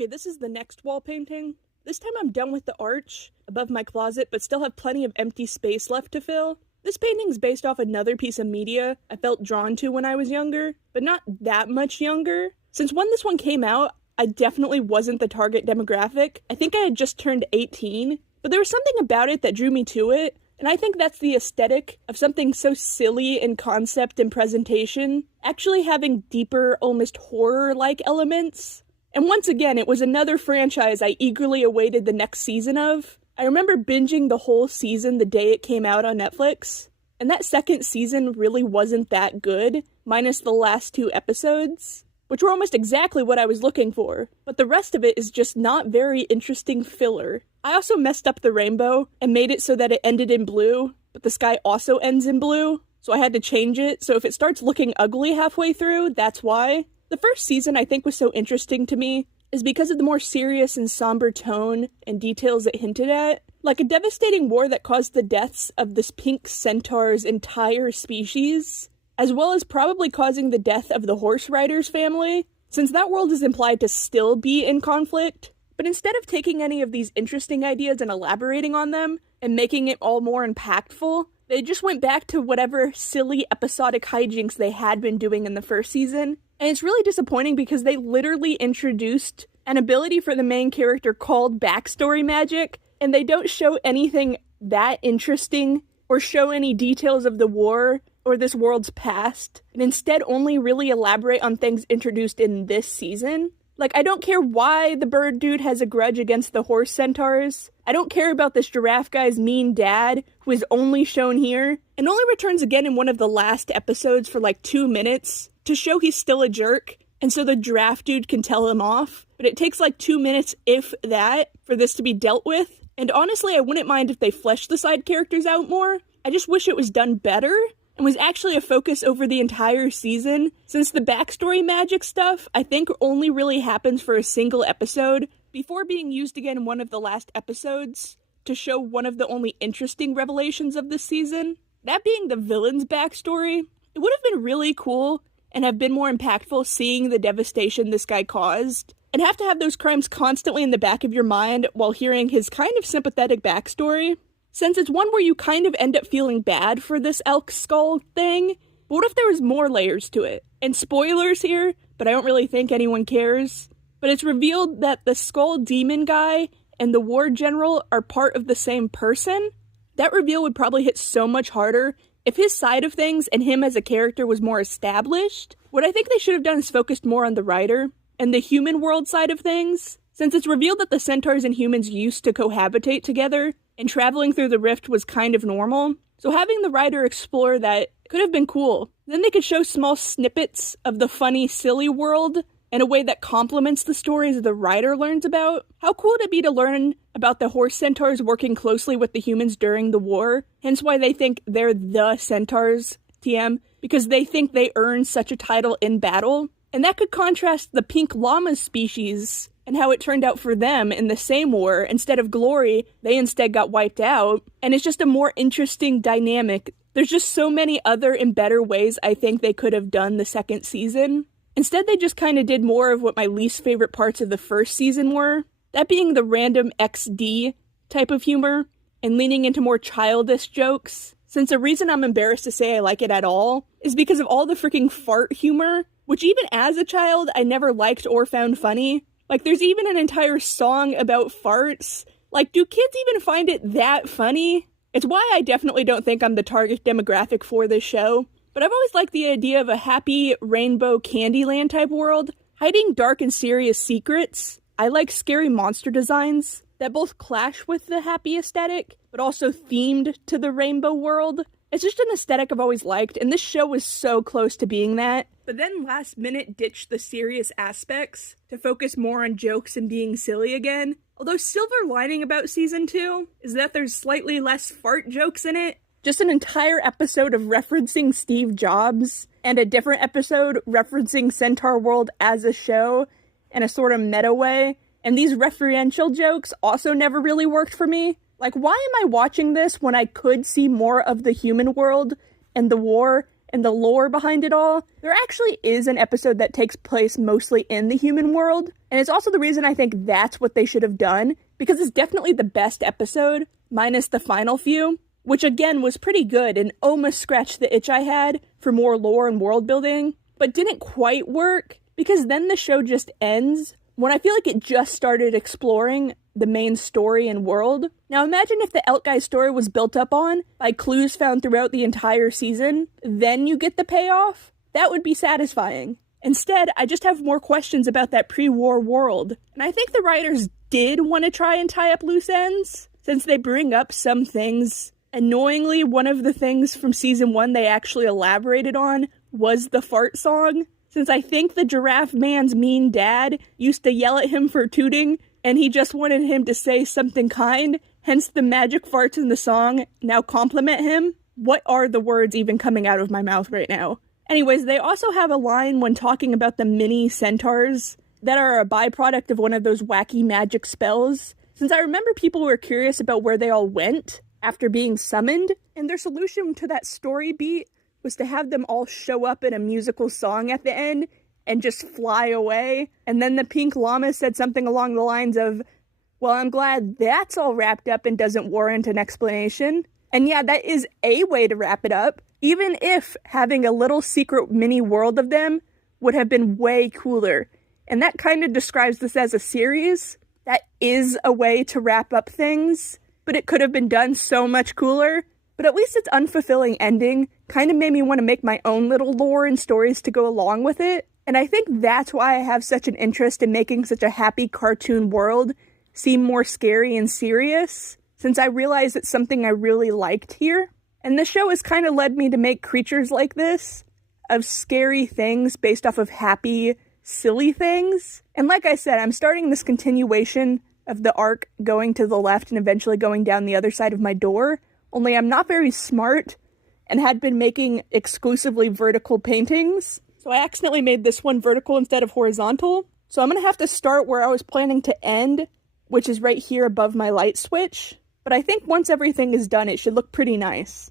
Okay, this is the next wall painting. This time I'm done with the arch above my closet, but still have plenty of empty space left to fill. This painting's based off another piece of media I felt drawn to when I was younger, but not that much younger. Since when this one came out, I definitely wasn't the target demographic. I think I had just turned 18, but there was something about it that drew me to it, and I think that's the aesthetic of something so silly in concept and presentation, actually having deeper, almost horror-like elements. And once again, it was another franchise I eagerly awaited the next season of. I remember binging the whole season the day it came out on Netflix, and that second season really wasn't that good, minus the last 2 episodes, which were almost exactly what I was looking for, but the rest of it is just not very interesting filler. I also messed up the rainbow and made it so that it ended in blue, but the sky also ends in blue, so I had to change it, so if it starts looking ugly halfway through, that's why. The first season I think was so interesting to me is because of the more serious and somber tone and details it hinted at. Like a devastating war that caused the deaths of this pink centaur's entire species, as well as probably causing the death of the horse rider's family, since that world is implied to still be in conflict. But instead of taking any of these interesting ideas and elaborating on them, and making it all more impactful, they just went back to whatever silly episodic hijinks they had been doing in the first season. And it's really disappointing because they literally introduced an ability for the main character called backstory magic, and they don't show anything that interesting or show any details of the war or this world's past, and instead only really elaborate on things introduced in this season. Like, I don't care why the bird dude has a grudge against the horse centaurs. I don't care about this giraffe guy's mean dad, who is only shown here, and only returns again in one of the last episodes for like 2 minutes, to show he's still a jerk, and so the giraffe dude can tell him off. But it takes like 2 minutes, if that, for this to be dealt with. And honestly, I wouldn't mind if they fleshed the side characters out more. I just wish it was done better, and was actually a focus over the entire season, since the backstory magic stuff, I think, only really happens for a single episode, before being used again in one of the last episodes, to show one of the only interesting revelations of this season. That being the villain's backstory. It would have been really cool, and have been more impactful seeing the devastation this guy caused, and have to have those crimes constantly in the back of your mind while hearing his kind of sympathetic backstory. Since it's one where you kind of end up feeling bad for this elk skull thing, but what if there was more layers to it? And spoilers here, but I don't really think anyone cares. But it's revealed that the skull demon guy and the war general are part of the same person. That reveal would probably hit so much harder if his side of things and him as a character was more established. What I think they should have done is focused more on the writer and the human world side of things, since it's revealed that the centaurs and humans used to cohabitate together, and traveling through the rift was kind of normal. So having the writer explore that could have been cool. Then they could show small snippets of the funny, silly world in a way that complements the stories the writer learns about. How cool would it be to learn about the horse centaurs working closely with the humans during the war, hence why they think they're the centaurs, TM, because they think they earned such a title in battle. And that could contrast the pink llama species and how it turned out for them in the same war. Instead of glory, they instead got wiped out. And it's just a more interesting dynamic. There's just so many other and better ways I think they could have done the second season. Instead, they just kind of did more of what my least favorite parts of the first season were. That being the random XD type of humor, and leaning into more childish jokes. Since the reason I'm embarrassed to say I like it at all is because of all the freaking fart humor, which even as a child, I never liked or found funny. Like, there's even an entire song about farts. Like, do kids even find it that funny? It's why I definitely don't think I'm the target demographic for this show. But I've always liked the idea of a happy rainbow Candyland type world, hiding dark and serious secrets. I like scary monster designs that both clash with the happy aesthetic, but also themed to the rainbow world. It's just an aesthetic I've always liked, and this show was so close to being that. But then last minute ditched the serious aspects to focus more on jokes and being silly again. Although silver lining about season 2 is that there's slightly less fart jokes in it. Just an entire episode of referencing Steve Jobs, and a different episode referencing Centaurworld as a show in a sort of meta way. And these referential jokes also never really worked for me. Like, why am I watching this when I could see more of the human world and the war and the lore behind it all, there actually is an episode that takes place mostly in the human world, and it's also the reason I think that's what they should have done, because it's definitely the best episode, minus the final few, which again was pretty good and almost scratched the itch I had for more lore and world building, but didn't quite work, because then the show just ends when I feel like it just started exploring the main story and world. Now imagine if the Elk Guy story was built up on by clues found throughout the entire season, then you get the payoff. That would be satisfying. Instead, I just have more questions about that pre-war world. And I think the writers did want to try and tie up loose ends, since they bring up some things. Annoyingly, one of the things from season 1 they actually elaborated on was the fart song, since I think the giraffe man's mean dad used to yell at him for tooting, and he just wanted him to say something kind, hence the magic farts in the song now compliment him. What are the words even coming out of my mouth right now? Anyways, they also have a line when talking about the mini centaurs that are a byproduct of one of those wacky magic spells, since I remember people were curious about where they all went after being summoned, and their solution to that story beat was to have them all show up in a musical song at the end and just fly away. And then the pink llama said something along the lines of, well, I'm glad that's all wrapped up and doesn't warrant an explanation. And yeah, that is a way to wrap it up, even if having a little secret mini world of them would have been way cooler. And that kind of describes this as a series. That is a way to wrap up things, but it could have been done so much cooler. But at least its unfulfilling ending kind of made me want to make my own little lore and stories to go along with it. And I think that's why I have such an interest in making such a happy cartoon world seem more scary and serious, since I realized it's something I really liked here. And the show has kind of led me to make creatures like this, of scary things based off of happy, silly things. And like I said, I'm starting this continuation of the arc going to the left and eventually going down the other side of my door. Only I'm not very smart and had been making exclusively vertical paintings. So I accidentally made this one vertical instead of horizontal. So I'm going to have to start where I was planning to end, which is right here above my light switch. But I think once everything is done, it should look pretty nice.